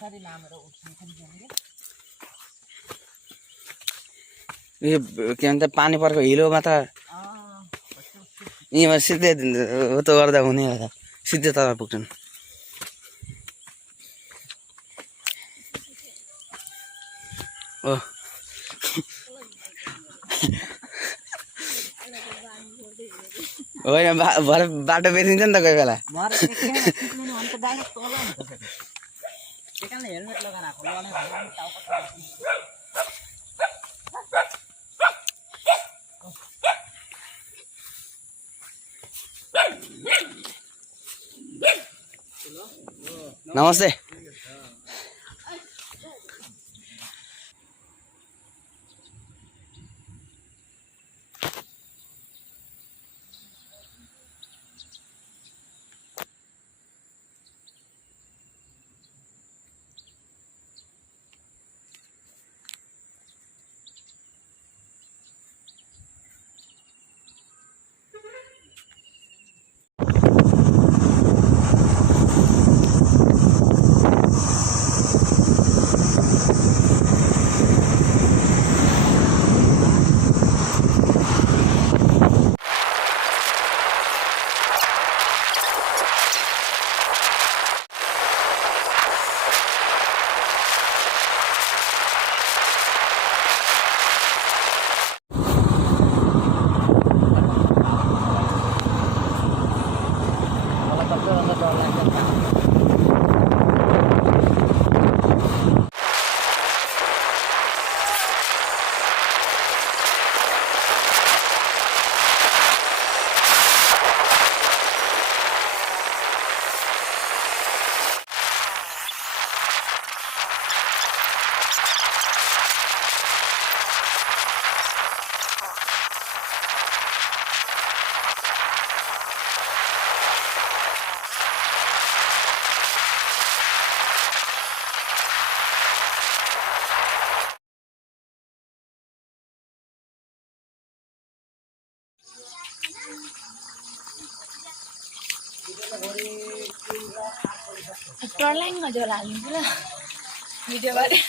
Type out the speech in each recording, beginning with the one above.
यो के भन्छ पानी परेको हिलोमा त यहीँमा सिधै हो त गर्दा हुने होला सिधै तल पुग्छन् ओ होइन भरे बाटो बिर्सिन्छ नि त कोही बेला नमस्ते Trolling aja lagi pula video balik.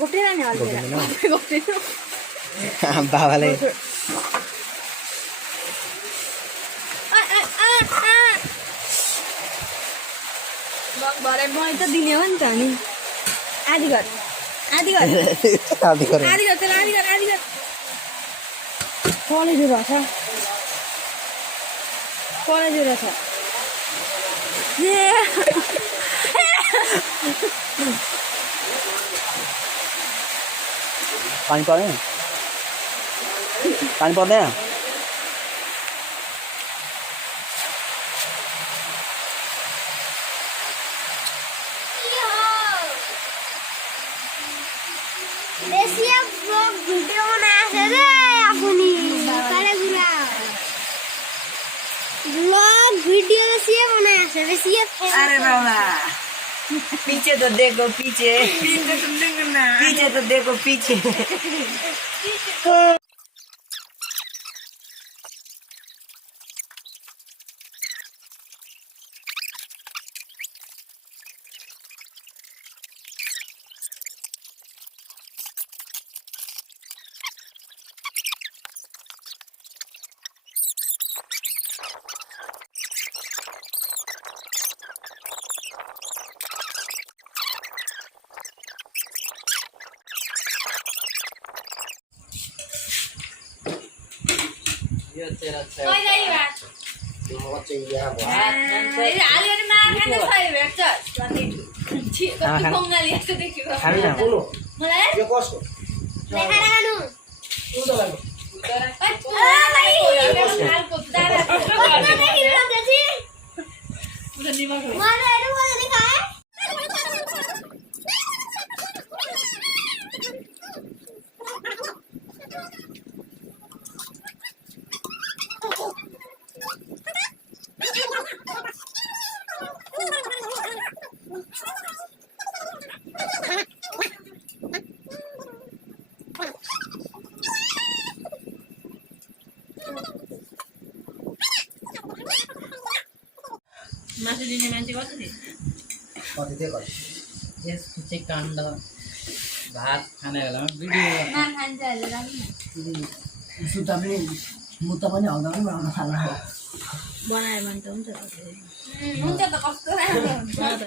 गोटे ना गोटे बाबाले भरे म त दिने हो नि त नि आधी घर कलेज रहेछ पानी पर्दैन पानी पर्दैन अरे बाबा पीछे तो देखो पीछे तो देखो पीछे Ôi đây bạn. Nó chơi ra quá. Đấy là lên mà ăn nó xoay về chợ. Là thì chị có cái không ra liền tôi kêu. Hari na ulo. Mà lấy. Yo costo. Lấy hai ra luôn. Ulo lang. Mày. Mà đây đúng không đi cái? मासु दिने मान्छे कति थियो कति थियो कति यसको चाहिँ काण्ड भात खाने बेलामा भिडियो खान्छ अहिले राम्रो सुत्ता पनि मुत्ता पनि आउँदा पनि बनाउन थाल्नु बनायो भने त हुन्छ हुन्छ त कस्तो राम्रो हुन्छ